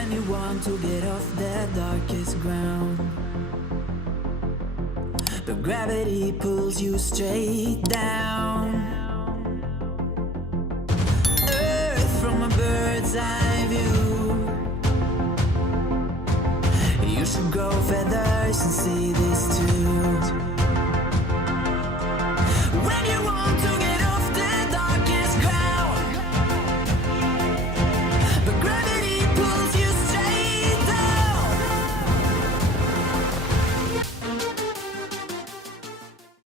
when you want to get off the darkest ground. But gravity pulls you straight down. Earth from a bird's eye view. You should grow feathers and see this too.